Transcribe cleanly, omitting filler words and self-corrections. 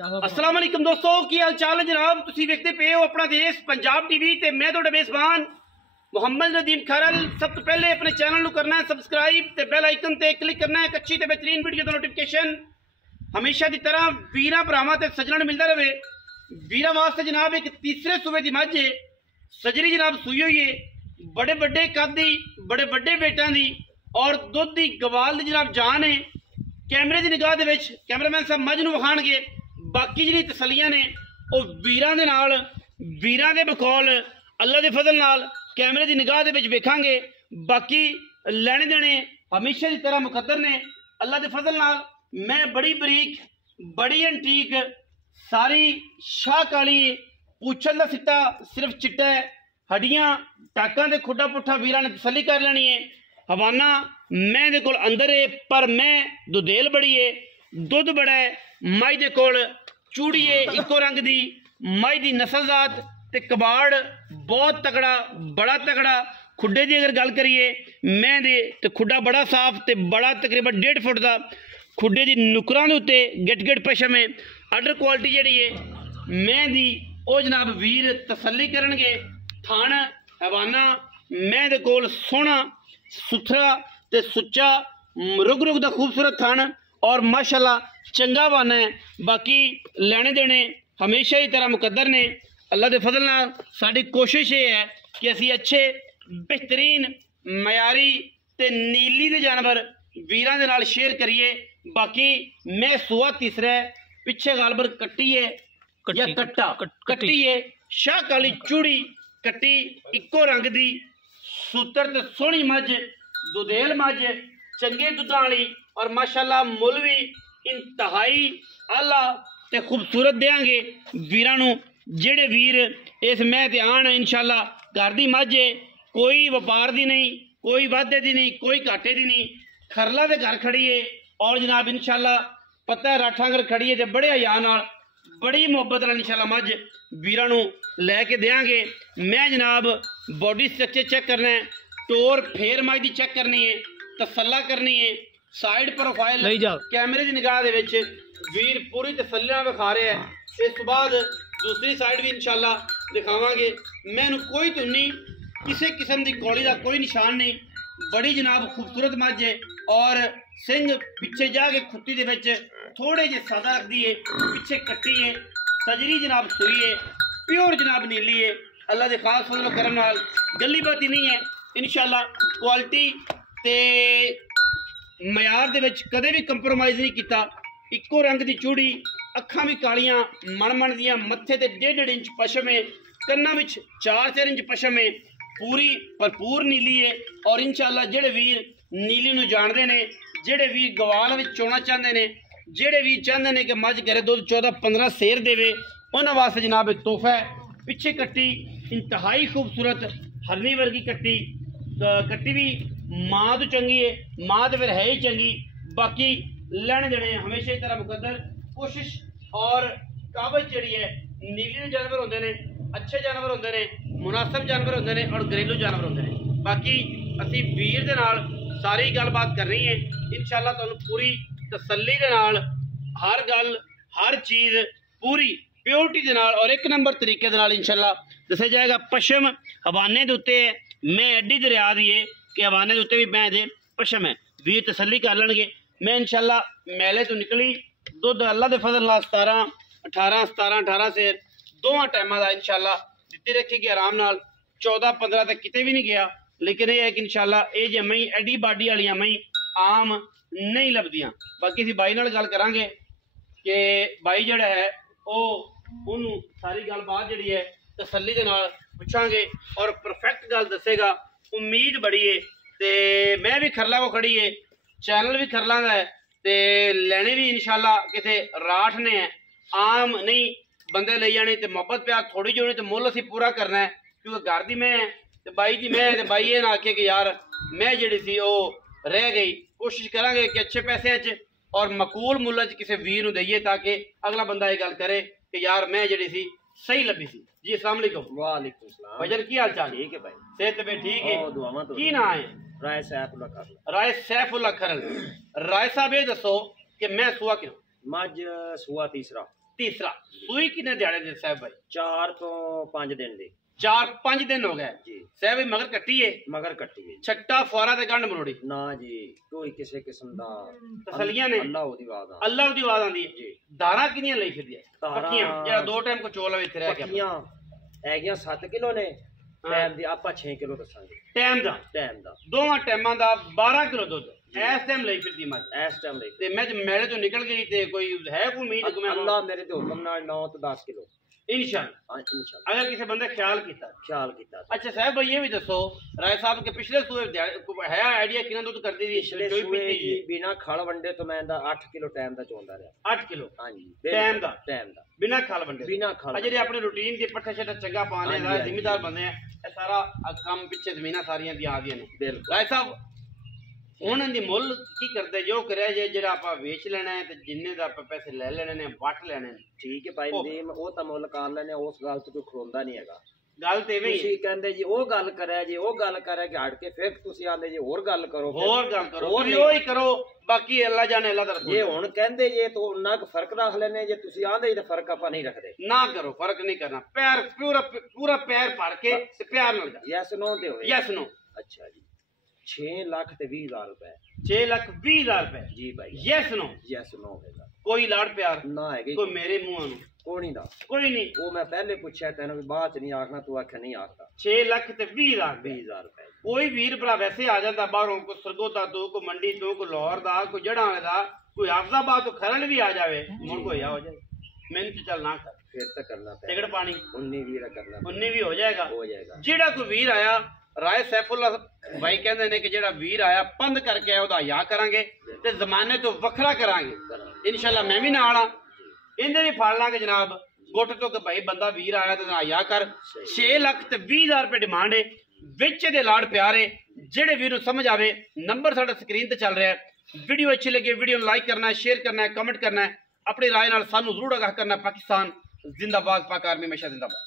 अस्सलाम वालेकुम दोस्तों, की हाल चाल है जनाब। तुसी देखते पे हो अपना देश पंजाब टीवी ते मैं तुहाडा मेज़बान मुहम्मद नदीम खरल। सब तो पहले अपने चैनल को करना है सबसक्राइब ते बेल आइकन ते क्लिक करना है एक अच्छी ते बेहतरीन वीडियो का नोटिफिकेशन हमेशा की तरह वीरां भरावां ते सज्जणां मिलता रहे। वीरां वास्ते जनाब एक तीसरे सूबे की मझ सजरी जनाब सूई हुई है, बड़े बड़े कद दी, बड़े बड़े बेटां दी और दुध दी गवाल दी जनाब जान है। कैमरे की निगाह दे विच कैमरामैन साहब मझ नूं विखाणगे। बाकी जी तसलियां ने वो वीरां दे नाल वीरां दे बकौल अल्लाह के फजल नाल कैमरे की निगाह दे विच वेखांगे। बाकी लैने देने हमेशा की तरह मुकद्दर ने अल्लाह के फजल नाल। मैं बड़ी बरीक बड़ी एंटीक सारी शाह काली पूछन का सिट्टा सिर्फ चिट्टा है, हड्डियां टाकां दे खुड्डा पुट्ठा वीरां ने तसली कर लेनी है। हवाना मैं दे कोल अंदर है पर मैं दुधेल बड़ी है, दुध बड़ा है। माई दे कोल चूड़ी है इको रंग दी, माई दी नस्ल जात ते कबाड़ बहुत तगड़ा बड़ा तगड़ा। खुड्डे की अगर गल करिए मैं दे ते खुड्डा बड़ा साफ ते बड़ा तकरीबन 1.5 फुट का खुड्डे की नुकरां दे उत्ते गिट गिट पशम है। अडर क्वालिटी जिहड़ी है मैं दी ओ जनाब वीर तसली करनगे। थान हवाना मैं दे कोल सोहना सुथरा ते सुच्चा रुग रुग दा खूबसूरत थान और माशाल्लाह चंगा बन है। बाकी लेने देने हमेशा ही तरह मुकद्दर ने अल्लाह के फजल नाल। साडी कोशिश ये है कि असी अच्छे बेहतरीन मयारी ते नीली दे जानवर वीरां दे नाल शेयर करिए। बाकी मैं सुआ तीसरा पिछे गालबर कट्टी है या कट्टा कट्टी है, शाह काली चूड़ी कट्टी इको रंग दी सूतर ते सोहनी मझ दुधेल मझ चंगे दुधां वाली और माशाल्लाह मुल भी इंतहाई आला ते खूबसूरत देंगे वीरां नूं। जेड़े वीर इस मैं ते आन इंशाल्लाह घर दी मझ है, कोई व्यापार दी नहीं, कोई वाधे दी नहीं, कोई घाटे दी नहीं, खरला दे घर खड़ी है और जनाब इंशाल्लाह पता है राठा घर खड़ी है ते बड़े हया नाल बड़ी मुहब्बत नाल इंशाल्लाह मझ वीरां नूं लैके देंगे। मैं जनाब बॉडी स्ट्रक्चर चेक करना है, टोर फेर मझ दी चेक करनी है, तसल्ला करनी है, साइड प्रोफाइल कैमरे की निगाह दे विच वीर पूरी तसल्ली नाल विखा रहे हैं। इस बाद दूसरी साइड भी इंशाल्लाह दिखावांगे। मैनू कोई धुन्नी किसी किस्म की कौड़ी का कोई निशान नहीं, बड़ी जनाब खूबसूरत मझ है और सिंह पिछे जाके खुट्टी दे विच थोड़े जे सादा रखती है, पिछे कट्टी है, सजरी जनाब सुई है, प्योर जनाब नीली है। अल्लाह के खास फजल करम नाल गली बाती नहीं है इंशाल्लाह। क्वालिटी ते मयार दे विच कदे भी कंप्रोमाइज़ नहीं किया। इको रंग की चूड़ी, अखां भी कालियां मन मन दियां, मत्थे ते 1.5 इंच पशम है, कन्ना विच 4-4 इंच पशम है, पूरी भरपूर नीली है। और इंशाल्लाह जेड़े वीर नीली नूं जाणदे ने, जेड़े वीर गवाल विच चोना चाहते ने, जेड़े वीर चाहते ने कि मझ करे दुध 14-15 सेर देवे, उन्हां वास्ते जनाब एक तोहफा है। पिछे कट्टी इंतहाई खूबसूरत हरनी वर्गी कट्टी, कट्टी भी माँ तो चंगी है, माँ तो फिर है ही चंगी। बाकी लेने देने हमेशा की तरह मुकद्दर कोशिश और काबज जी है। नीली जानवर होंगे ने, अच्छे जानवर होंगे ने, मुनासिब जानवर होंगे ने और घरेलू जानवर होंगे ने। बाकी असी वीर दे नाल सारी गलबात करनी है इंशाल्लाह। तुहानूं पूरी तसल्ली दे नाल हर गल हर चीज़ पूरी प्योरिटी दे नाल और एक नंबर तरीके दे नाल इंशाल्लाह दस्या जाएगा। पशम हवाने दे उत्ते मैं एडी दरिया दी है कि हवाने के उत्ते भी मैं दे पशम है, वीर तसली कर लेंगे। मैं इंशाल्लाह मेले तो निकली दुध अल्लाह के फजल नाल 17-18 सेर दोवां टाइमां दा इंशाल्लाह दित्ती रखेगी आराम नाल। 14-15 तक किते भी नहीं गया, लेकिन यह है कि इंशाल्लाह ये जे मई एडी बाडी वाली मई आम नहीं लभदियां। बाकी असीं बाई नाल गल करांगे कि बाई जिहड़ा है ओनू सारी गलबात जिहड़ी है तसल्ली दे नाल पुछांगे और परफेक्ट गल दसेगा। उम्मीद बड़ी है ते मैं भी खरला को खड़ी है, चैनल भी खरला का है ते लेने भी इंशाल्लाह किसे राठ ने है, आम नहीं बंदे ले जाने ते मोहब्बत प्यार थोड़ी जो तो मुल असी पूरा करना है क्योंकि घर दी मैं ते बाई दी मैं ते बाई ये ना आखे कि यार मैं जिहड़ी सी वो रह गई। कोशिश करांगे कि अच्छे पैसे च और मकूल मुल्ल च किसी वीर नूं दईए ताकि अगला बंदा ये गल करे कि यार मैं जिहड़ी सी सही लभी सी। जी अस्सलाम वालेकुम। वालेकुम सलाम। भजन की हाल चाल? ठीक है भाई, सेहत पे ठीक है? दुआवां तो की ना है? राय सैफुल्लाह खरल। राय सैफुल्लाह खरल। राय साहब ये दसो कि मैं सुआ क्यों? मझ सूआ तीसरा। तीसरा सूई कितने दिहाड़े दे साहब भाई 4 ਤੋਂ 5 दिन दी 4-5 दिन हो गए जी साहब भाई मगर कट्टी है मगर कट्टी है छट्टा फुआरा ते गंढ मरोड़ी ना जी कोई किसी किस्म दा तसलियां ने अल्लाह दी आवाज आ अल्लाह दी आवाज आंदी है जी धारा किनियां लई फिरदी है धारा- पक्कियां जेड़ा 2 टाइम को चोल वे रह गया पक्कियां हैगियां 7 किलो ने टाइम दी ਆਪਾਂ 6 किलो दसांगे टाइम दा टाइम दा दोवां टाइमां दा 12 किलो दुध इस टाइम लई फिरदी मज इस टाइम ਲਈ ते मैं मेरे तो निकल गई ते कोई है कोई उम्मीद कि मैं ਅੱਲਾਹ ਮੇਰੇ ਦੇ ਹੁਕਮ ਨਾਲ 9 ਤੋਂ 10 किलो इंशाल्लाह ਹਾਂ ਇਨਸ਼ਾਅੱਲਾ अगर किसी बंदे ख्याल किया ਖਿਆਲ ਕੀਤਾ अच्छा साहब भाई ये भी दसो राय साहब के पिछले सूए है आइडिया कितना दूध करती थी ਪਿਛਲੇ चोई ਸੂਏ पीती ਜੀ ਬਿਨਾ ਖਲ ਵੰਡੇ ਤੋਂ ਮੈਂ ਦਾ 8 ਕਿਲੋ ਟਾਈਮ ਦਾ ਚੋਂਦਾ ਰਿਹਾ 8 किलो ਹਾਂਜੀ ਟਾਈਮ ਦਾ? ਟਾਈਮ ਦਾ बिना खाल बंडे ਬਿਨਾ ਖਲ ਜਿਹੜੇ ਆਪਣੇ ਰੂਟੀਨ ਦੇ ਪੱਠੇ ਛੱਟਾ ਚੰਗਾ ਪਾਣੇ ਹਾਂਜੀ, ਦਾ ਹਾਂਜੀ। ਜ਼ਿੰਮੇਦਾਰ ਬੰਦੇ ਆ ਇਹ ਸਾਰਾ ਕੰਮ ਪਿੱਛੇ ਜ਼ਮੀਨਾਂ ਸਾਰੀਆਂ ਦੀ ਆ ਗਈਆਂ ਨੇ ਬਿਲਕੁਲ ਰਾਏ ਸਾਹਿਬ ਉਹਨਾਂ ਦੀ ਮੁੱਲ ਕੀ ਕਰਦੇ ਜੋ ਕਰਿਆ ਜੇ ਜਿਹੜਾ ਆਪਾਂ ਵੇਚ ਲੈਣਾ ਹੈ ਤੇ ਜਿੰਨੇ ਦਾ ਆਪਾਂ ਪੈਸੇ ਲੈ ਲੈਣੇ ਨੇ ਵੱਟ ਲੈਣੇ ਨੇ ਠੀਕ ਹੈ ਭਾਈ ਨਦੀਮ ਉਹ ਤਾਂ ਮੁੱਲ ਕਰ ਲੈਣੇ ਉਸ ਗੱਲ ਤੋਂ ਕੋਈ ਖਲੋਂਦਾ ਨਹੀਂ ਹੈਗਾ ਗੱਲ ਤੇ ਵੀ ਤੁਸੀਂ ਕਹਿੰਦੇ ਜੀ ਉਹ ਗੱਲ ਕਰਿਆ ਜੀ ਉਹ ਗੱਲ ਕਰਿਆ ਕਿ ਹਟ ਕੇ ਫਿਰ ਤੁਸੀਂ ਆਂਦੇ ਜੀ ਹੋਰ ਗੱਲ ਕਰੋ ਫਿਰ। ਹੋਰ ਗੱਲ ਕਰੋ ਹੋਰ ਤੁਸੀਂ ਨਹੀਂ। ਉਹ ਹੀ ਕਰੋ ਬਾਕੀ ਅੱਲਾ ਜਾਣੇ ਅੱਲਾ ਦਾ ਜੇ ਰਸੂਲ ਹੁਣ ਕਹਿੰਦੇ ਜੇ ਤਾਂ ਉਹਨਾਂ ਕੁ ਫਰਕ ਰੱਖ ਲੈਣੇ ਜੇ ਤੁਸੀਂ ਆਂਦੇ ਜੀ ਤਾਂ ਫਰਕ ਆਪਾਂ ਨਹੀਂ ਰੱਖਦੇ ਨਾ ਕਰੋ ਫਰਕ ਨਹੀਂ ਕਰਨਾ ਪੈਰ ਪੂਰਾ ਪੂਰਾ ਪੈਰ ਭਰ ਕੇ ਤੇ ਪਿਆਰ ਨਾਲ ਜਾ ਯੈਸ ਨੋ ਦੇ ਹੋਏ ਯੈਸ ਨੋ ਅੱਛਾ ਜੀ 6 ਲੱਖ ਤੇ 20,000 ਰੁਪਏ 6,20,000 रुपए ਜੀ ਭਾਈ यस नो ਯੈਸ ਨੋ ਹੋਵੇਗਾ कोई लाड़ प्यार ਨਾ ਹੈਗੀ कोई मेरे मुंह नु ਕੋਣੀ ਦਾ कोई नहीं ਉਹ ਮੈਂ ਪਹਿਲੇ ਪੁੱਛਿਆ ਤੈਨੂੰ ਵੀ ਬਾਅਦ ਚ ਨਹੀਂ ਆਖਣਾ ਤੂੰ ਆਖਿਆ ਨਹੀਂ ਆਖਦਾ 6,20,000 रुपए 20,000 ਰੁਪਏ कोई वीर भरा वैसे आ जाता बाहरों को सरगोदा तो को मंडी तो को लाहौर दा कोई जड़ा वाले दा कोई हाफजाबाद तो खरल भी आ जावे मुड़ को या हो जाए मैंने तो चल ना कर ਫਿਰ ਤਾਂ ਕਰਨਾ ਪੈਣਾ टिकट पानी 19 ਵੀਰ ਕਰਨਾ ਪੈਣਾ। 19 भी हो जाएगा ਹੋ ਜਾਏਗਾ ਜਿਹੜਾ ਕੋਈ ਵੀਰ ਆਇਆ ਰਾਏ ਸੈਫੁੱਲਾ ਭਾਈ ਕਹਿੰਦੇ ਨੇ ਕਿ ਜਿਹੜਾ ਵੀਰ ਆਇਆ ਪੰਧ ਕਰਕੇ ਆਇਆ ਉਹਦਾ ਹਯਾ ਕਰਾਂਗੇ ਤੇ ਜ਼ਮਾਨੇ ਤੋਂ ਵੱਖਰਾ ਕਰਾਂਗੇ ਕਰਾਂਗੇ। ਇਨਸ਼ਾਅੱਲਾ ਮੈਂ ਵੀ ਨਾਲ ਆ ਇਹਦੇ ਵੀ ਫੜ ਲਾਂਗੇ ਜਨਾਬ ਗੁੱਟ ਤੋਂ ਕਿ ਭਾਈ ਬੰਦਾ ਵੀਰ ਆਇਆ ਤੇ ਹਯਾ ਕਰ 6,20,000 ਰੁਪਏ ਡਿਮਾਂਡ ਹੈ ਵਿੱਚ ਦੇ ਲਾੜ ਪਿਆਰੇ ਜਿਹੜੇ ਵੀਰ ਨੂੰ ਸਮਝ ਆਵੇ ਨੰਬਰ ਸਾਡਾ ਸਕਰੀਨ ਤੇ ਚੱਲ ਰਿਹਾ ਹੈ ਵੀਡੀਓ ਅੱਛੀ ਲੱਗੇ ਵੀਡੀਓ ਨੂੰ ਲਾਈਕ ਕਰਨਾ ਹੈ ਸ਼ੇਅਰ ਕਰਨਾ ਹੈ ਕਮੈਂਟ ਕਰਨਾ ਹੈ अपनी राय नाल सानू जरूर आगाह करना पाकिस्तान जिंदाबाद पाक आर्मी हमेशा जिंदाबाद।